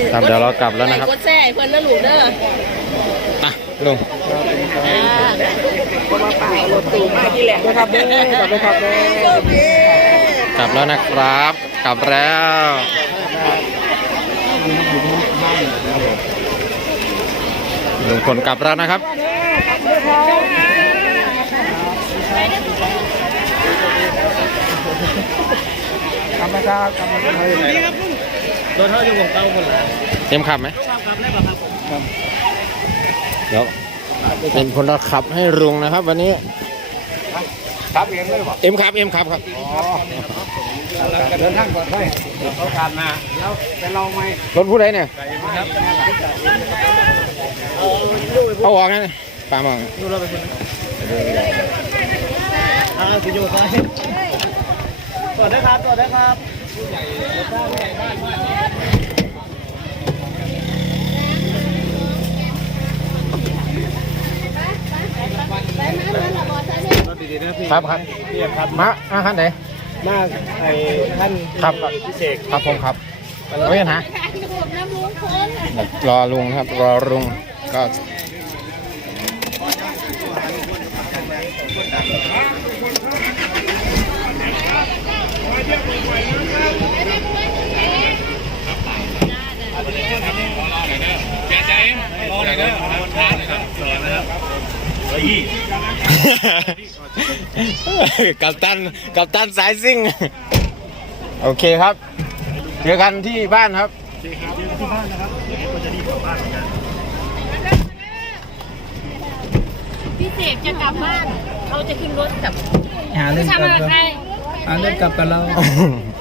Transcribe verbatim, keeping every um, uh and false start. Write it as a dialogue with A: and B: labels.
A: ครับเดี๋ยวเรากลับแล้วนะครับ
B: กดแซ่เพื่อนนะลูกเด้อ
A: อ่ะลุง
B: ก็มาป่ารถตู้มาที่แหลมนะครับเด้อกลับไปครับเด้อก
A: ลับแล้วนะครับ กลับแล้วลุงพลกลับแล้วนะครับ
C: กลับมาครับกลับมาครับนี่ครับลุงรถเท่าอยู่วงเก้าคนละ
A: เตรียมขับไหม
C: ครับได้ป่ะครับ
A: เดี๋ยวเป็นคนเราขับให้ลุงนะครับ วันนี้
C: ครับเองเลยป่ะ
A: เอ็มขับเอ็มขับครับ
C: อ๋อเดินทางก่อนไปเขาการมาเดี๋ยวไปลองไหม
A: รถผู้ใดเนี่ย
C: ครับ
A: เอาออกนะปาล์มออก
C: ดูเราไปคนอ่าสิอยู่ซ้ายตรวจได้ครับตรวจได้ครับรถดีๆนะพี่
A: ครับครับ
C: เรียกครับ
A: มามาคันไหน
C: มาไอ้ท่าน
A: ครับ
C: พิเศษ
A: ครับผมครับไม่มีปัญหารอลุงครับรอลุงก็กับตันกับตันสายซิ่งโอเคครับเจอกันที่บ้านครับ
B: พี่เสกจะกลับบ้านเขาจะขึ้นรถกับ
C: หาเล่น
B: ทำ
C: กับ
B: อะไร
C: หาเล่นกับกับเรา